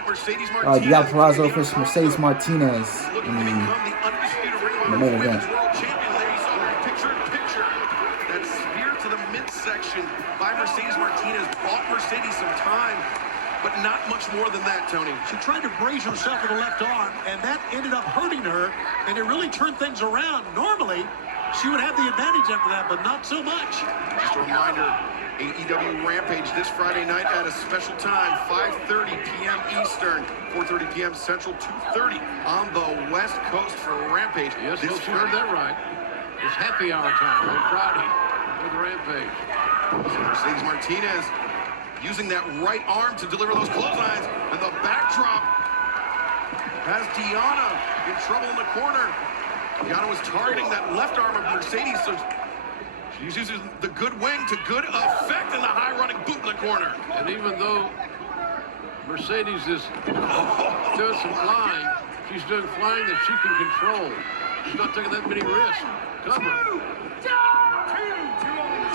Mercedes Martinez. Deonna Purrazzo versus Mercedes Martinez Looking to become the undisputed Ring of Honor Women's World Champion. There you saw that picture. That spear to the midsection by Mercedes Martinez bought Mercedes some time, but not much more than that, Tony. She tried to brace herself with the left arm, and that ended up hurting her, and it really turned things around. Normally, she would have the advantage after that, but not so much. Just a reminder, AEW Rampage this Friday night at a special time, 5:30 p.m. Eastern, 4:30 p.m. Central, 2:30 on the West Coast for Rampage. Yes, you heard that right. It's happy hour time on Friday with Rampage. So Mercedes Martinez using that right arm to deliver those clotheslines, and the backdrop has Deonna in trouble in the corner. Deonna was targeting that left arm of Mercedes, so she's using the good wing to good effect in the high running boot in the corner. And even though Mercedes is doing some flying, she's doing flying that she can control. She's not taking that many risks. Cover.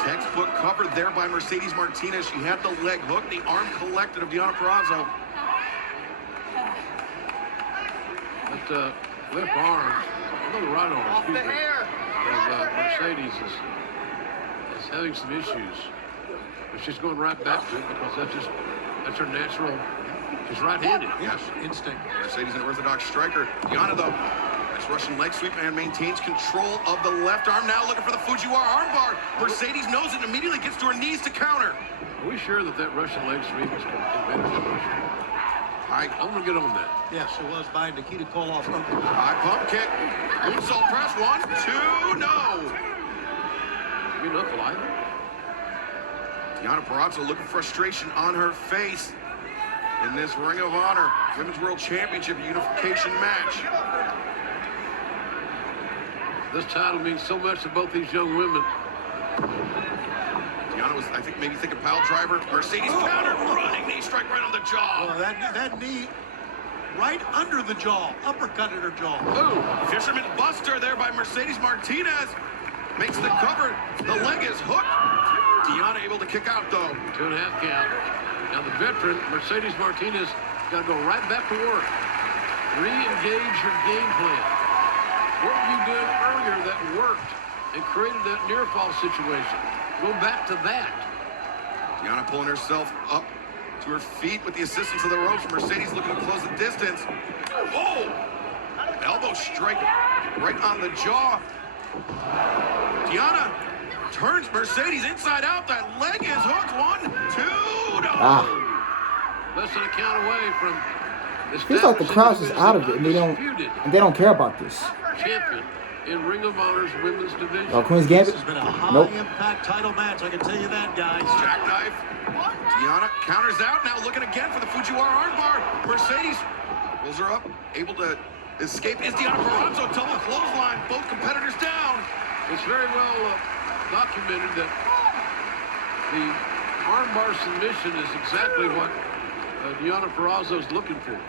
Textbook covered there by Mercedes Martinez. She had the leg hook, the arm collected of Deonna Purrazzo. That left arm, another right arm, excuse me, of Mercedes is having some issues. But she's going right back to it because that's her natural. She's right-handed. Yes, instinct. Mercedes an orthodox striker. Deonna, though, nice Russian leg sweep and maintains control of the left arm. Now looking for the Fujiwara armbar. Mercedes knows it and immediately gets to her knees to counter. Are we sure that Russian leg sweep is invented? I'm going to get on that. Yes, it was by Nikita Koloff. High pump kick. Moonsault press. 1, 2, no. You look like Deonna Purrazzo looking frustration on her face in this Ring of Honor Women's World Championship unification match. This title means so much to both these young women. Deonna was, I think, maybe thinking pile driver. Mercedes counter, running knee strike right on the jaw. Oh, that knee right under the jaw, uppercutted her jaw. Ooh, Fisherman Buster there by Mercedes Martinez. Makes the cover. The leg is hooked. Deonna able to kick out, though. 2.5 count. Now the veteran, Mercedes Martinez, got to go right back to work. Re-engage your game plan. What were you doing earlier that worked and created that near fall situation? Go back to that. Deonna pulling herself up to her feet with the assistance of the ropes. Mercedes looking to close the distance. Oh! Elbow strike right on the jaw. Deonna turns Mercedes inside out. That leg is hooked. 1, 2, no. Less than a count away from. Feels like the crowd's just out of it, and they don't care about this. Champion in Ring of Honor's women's division. Oh, Queen's Gambit? This has been a high-impact title match, I can tell you that, guys. Jackknife. Deonna counters out, now looking again for the Fujiwara armbar. Mercedes pulls her up, able to escape. Is Deonna Purrazzo, double clothesline, both competitors down. It's very well documented that the armbar submission is exactly what Deonna Purrazzo is looking for.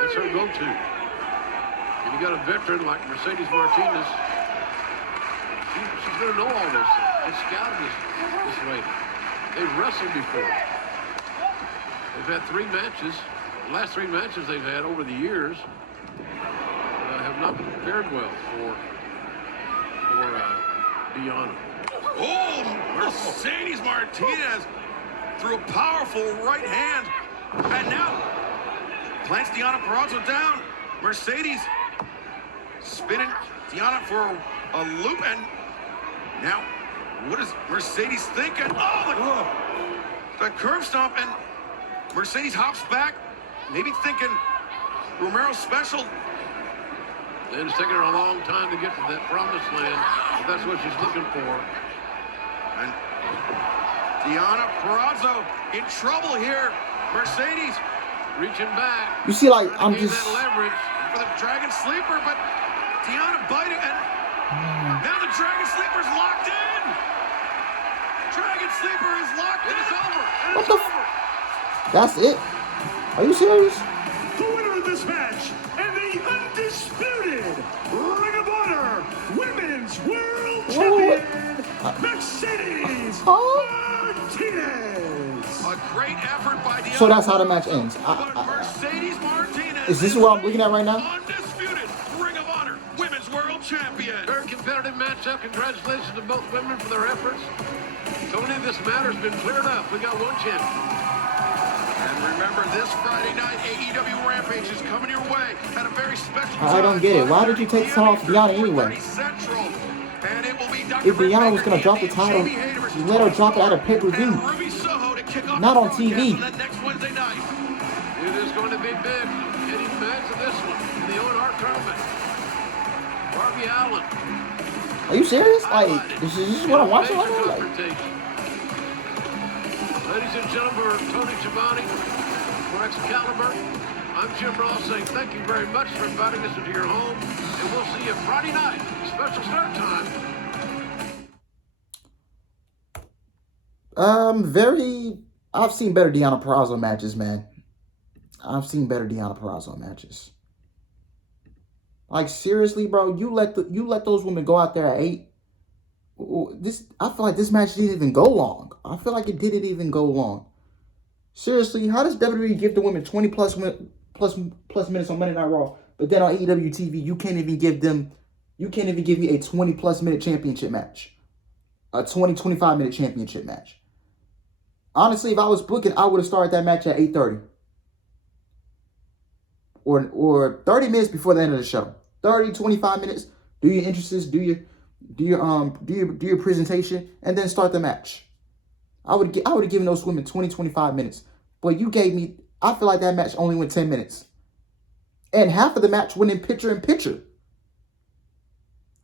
That's her go-to. And you got a veteran like Mercedes Martinez. She's going to know all this. They scouted this lady. They've wrestled before. They've had 3 matches. The last 3 matches they've had over the years have not fared well for Deonna. Oh, Mercedes Martinez threw a powerful right hand. And now plants Deonna Purrazzo down. Mercedes spinning Deonna for a loop, and now what is Mercedes thinking? Oh, the curb stomp, and Mercedes hops back, maybe thinking Romero special. And it's taken her a long time to get to that promised land, but that's what she's looking for. And Deonna Purrazzo in trouble here. Mercedes reaching back. You see, like, I'm just that leverage for the Dragon Sleeper, but Deonna biting, and now the Dragon Sleeper's locked in. Dragon Sleeper is locked in. It's over. What the That's it? Are you serious? The winner of this match and the undisputed Ring of Honor Women's World Champion, Mercedes Martinez. A great effort by Deonna. So that's how the match ends. But Mercedes Martinez Is this what I'm looking at right now? undisputed Ring of Honor Women's World Champion. Very competitive matchup. Congratulations to both women for their efforts. Tony, this matter's been cleared up. We got one champion. And remember, this Friday night, AEW Rampage is coming your way at a very special time. I don't get it. Why did you take the title off Deonna anyway? Central. And it will be If Deonna was going to drop the title, you let her drop it at a pay-per-view. Not on TV. Next Wednesday night. It is going to be big. Getting back to this one in the ONR tournament. Darby Allin. Are you serious? Like, this is what I'm watching right now? Like, ladies and gentlemen, Tony Schiavone for Excalibur. I'm Jim Ross saying thank you very much for inviting us into your home. And we'll see you Friday night. Special start time. I've seen better Deonna Purrazzo matches, man. I've seen better Deonna Purrazzo matches. Like, seriously, bro, you let those women go out there at 8. I feel like this match didn't even go long. I feel like it didn't even go long. Seriously, how does WWE give the women 20 plus minutes on Monday Night Raw, but then on AEW TV you can't even give me a 20 plus minute championship match, a 20-25 minute championship match? Honestly, if I was booking, I would have started that match at 8:30 or 30 minutes before the end of the show. 30, 25 minutes. Do your entrances, do your presentation, and then start the match. I would have given those women 20, 25 minutes. But you gave me, I feel like that match only went 10 minutes. And half of the match went in picture.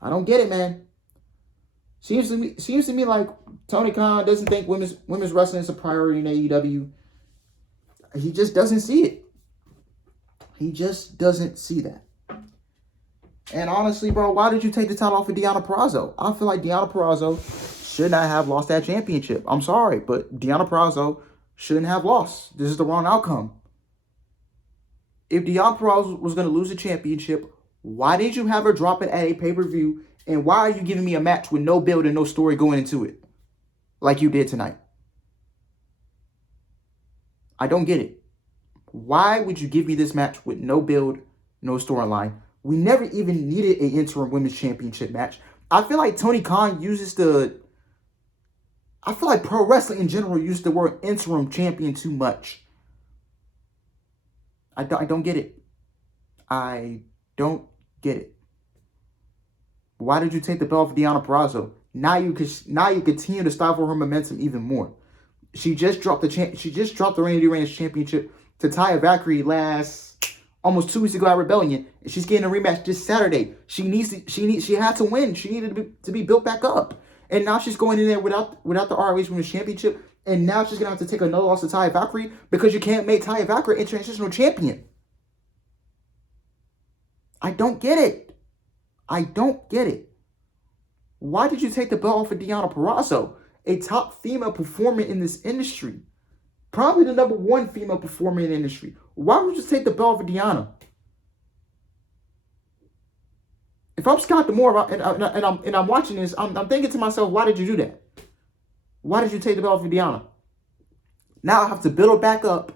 I don't get it, man. Seems to me like Tony Khan doesn't think women's wrestling is a priority in AEW. He just doesn't see it. He just doesn't see that. And honestly, bro, why did you take the title off of Deonna Purrazzo? I feel like Deonna Purrazzo should not have lost that championship. I'm sorry, but Deonna Purrazzo shouldn't have lost. This is the wrong outcome. If Deonna Purrazzo was going to lose the championship, why did you have her drop it at a pay-per-view? And why are you giving me a match with no build and no story going into it? Like you did tonight. I don't get it. Why would you give me this match with no build, no storyline? We never even needed an interim women's championship match. I feel like Tony Khan I feel like pro wrestling in general uses the word interim champion too much. I don't get it. I don't get it. Why did you take the belt for Deonna Purrazzo? Now you continue to stifle her momentum even more. She just dropped the Randy Reigns championship to Taya Valkyrie almost 2 weeks ago at Rebellion, and she's getting a rematch this Saturday. She had to win. She needed to be built back up, and now she's going in there without the ROH Women's Championship, and now she's gonna have to take another loss to Taya Valkyrie because you can't make Taya Valkyrie a transitional champion. I don't get it. I don't get it. Why did you take the belt off of Deonna Purrazzo, a top female performer in this industry? Probably the #1 female performer in the industry. Why would you just take the belt for Deonna? If I'm Scott D'Amore and I'm watching this, I'm thinking to myself, why did you do that? Why did you take the belt for Deonna? Now I have to build her back up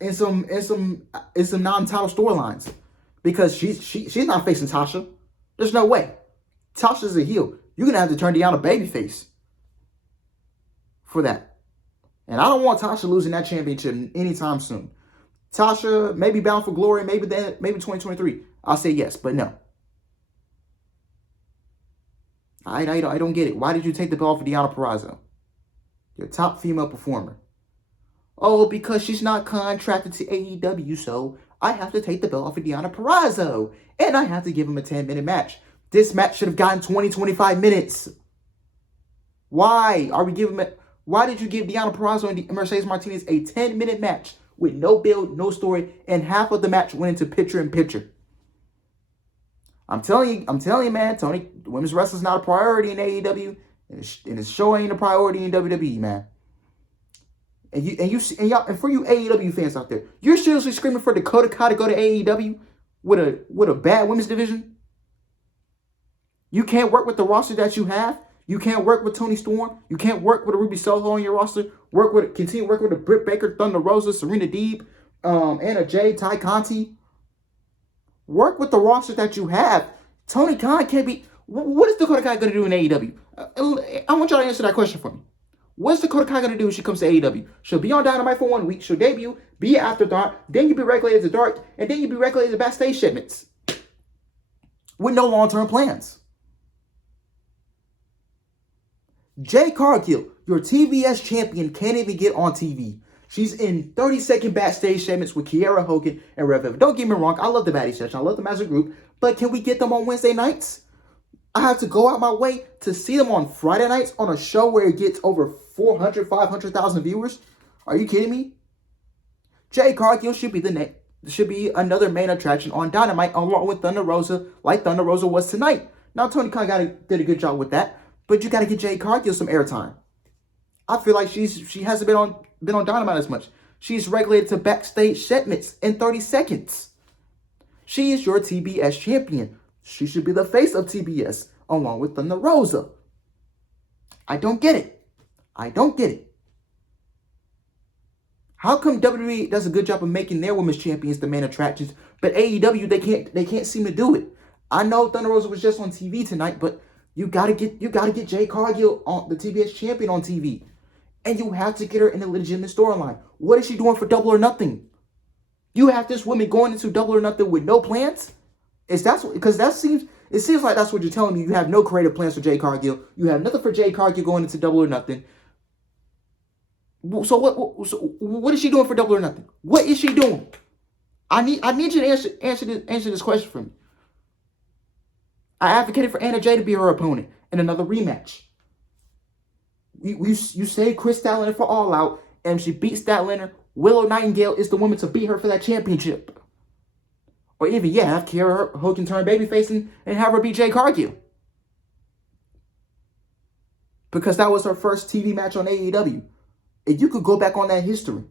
in some non-title storylines because she's not facing Tasha. There's no way. Tasha's a heel. You're gonna have to turn Deonna babyface for that. And I don't want Tasha losing that championship anytime soon. Tasha may be bound for glory, maybe 2023. I'll say yes, but no. I don't get it. Why did you take the belt for Deonna Purrazzo? Your top female performer. Oh, because she's not contracted to AEW, so I have to take the belt off of Deonna Purrazzo. And I have to give him a 10-minute match. This match should have gotten 20-25 minutes. Why did you give Deonna Purrazzo and Mercedes Martinez a 10-minute match with no build, no story, and half of the match went into picture-in-picture? I'm telling you, man, Tony, women's wrestling's not a priority in AEW, and it sure ain't a priority in WWE, man. And for you AEW fans out there, you're seriously screaming for Dakota Kai to go to AEW with a bad women's division? You can't work with the roster that you have? You can't work with Toni Storm. You can't work with a Ruby Soho on your roster. Continue working with a Britt Baker, Thunder Rosa, Serena Deeb, Anna Jay, Ty Conti. Work with the roster that you have. Tony Khan can't be. What is Dakota Kai going to do in AEW? I want y'all to answer that question for me. What's Dakota Kai going to do when she comes to AEW? She'll be on Dynamite for 1 week. She'll debut, be after dark. Then you'll be regulated to dark. And then you'll be regulated to backstage shipments. With no long-term plans. Jay Cargill, your TBS champion, can't even get on TV. She's in 30-second backstage segments with Kiera Hogan and Rev Evan. Don't get me wrong, I love the Baddie Session. I love them as a group. But can we get them on Wednesday nights? I have to go out my way to see them on Friday nights on a show where it gets over 400, 500,000 viewers? Are you kidding me? Jay Cargill should be another main attraction on Dynamite along with Thunder Rosa, like Thunder Rosa was tonight. Now, Tony Khan did a good job with that, but you got to get Jay Cargill some airtime. I feel like she hasn't been on Dynamite as much. She's regulated to backstage segments in 30 seconds. She is your TBS champion. She should be the face of TBS along with Thunder Rosa. I don't get it. I don't get it. How come WWE does a good job of making their women's champions the main attractions, but AEW they can't seem to do it? I know Thunder Rosa was just on TV tonight, but you gotta get Jay Cargill on the TBS champion on TV. And you have to get her in a legitimate storyline. What is she doing for Double or Nothing? You have this woman going into Double or Nothing with no plans? It seems like that's what you're telling me. You have no creative plans for Jay Cargill. You have nothing for Jay Cargill going into Double or Nothing. So what is she doing for Double or Nothing? What is she doing? I need you to answer this question for me. I advocated for Anna Jay to be her opponent in another rematch. You saved Chris Statlander for All Out, and she beat Statlander. Willow Nightingale is the woman to beat her for that championship. Or even, have Kiera Hogan turn babyface and have her beat Jay Cargill. Because that was her first TV match on AEW. And you could go back on that history.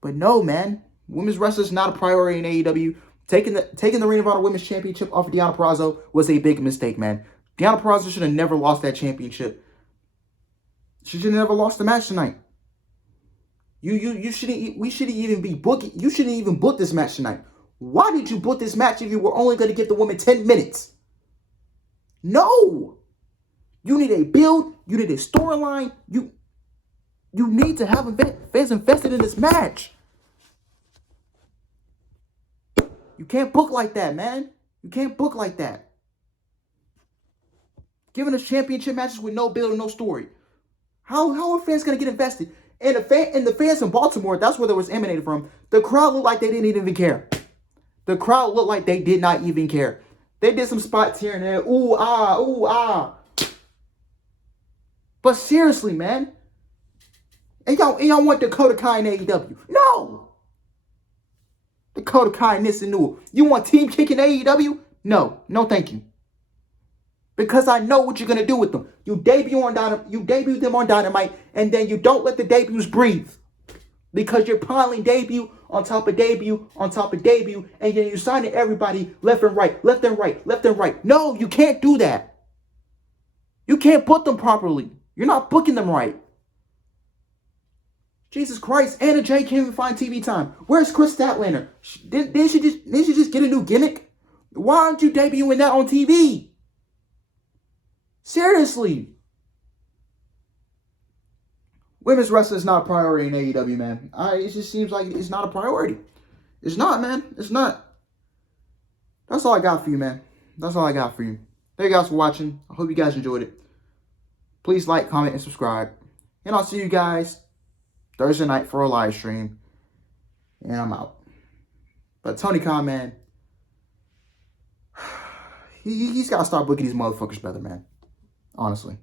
But no, man. Women's wrestling is not a priority in AEW. Taking the Ring of Honor Women's Championship off of Deonna Purrazzo was a big mistake, man. Deonna Purrazzo should have never lost that championship. She should have never lost the match tonight. We shouldn't even book this match tonight. Why did you book this match if you were only going to give the woman 10 minutes? No! You need a build. You need a storyline. You need to have fans invested in this match. You can't book like that, man. You can't book like that. Giving us championship matches with no build and no story. How are fans going to get invested? And the fans in Baltimore, that's where that was emanated from. The crowd looked like they didn't even care. The crowd looked like they did not even care. They did some spots here and there. Ooh, ah, ooh, ah. But seriously, man. And y'all want Dakota Kai in AEW? No. Dakota Kai and this and new. You want Team Kick in AEW? No. No, thank you. Because I know what you're going to do with them. You debut them on Dynamite, and then you don't let the debuts breathe. Because you're piling debut on top of debut on top of debut, and then you're signing everybody left and right, left and right, left and right. No, you can't do that. You can't book them properly. You're not booking them right. Jesus Christ, Anna Jay can't even find TV time. Where's Chris Statlander? Didn't she just get a new gimmick? Why aren't you debuting that on TV? Seriously. Women's wrestling is not a priority in AEW, man. It just seems like it's not a priority. It's not, man. It's not. That's all I got for you, man. That's all I got for you. Thank you guys for watching. I hope you guys enjoyed it. Please like, comment, and subscribe. And I'll see you guys Thursday night for a live stream. And I'm out. But Tony Khan, man, he's got to start booking these motherfuckers better, man. Honestly.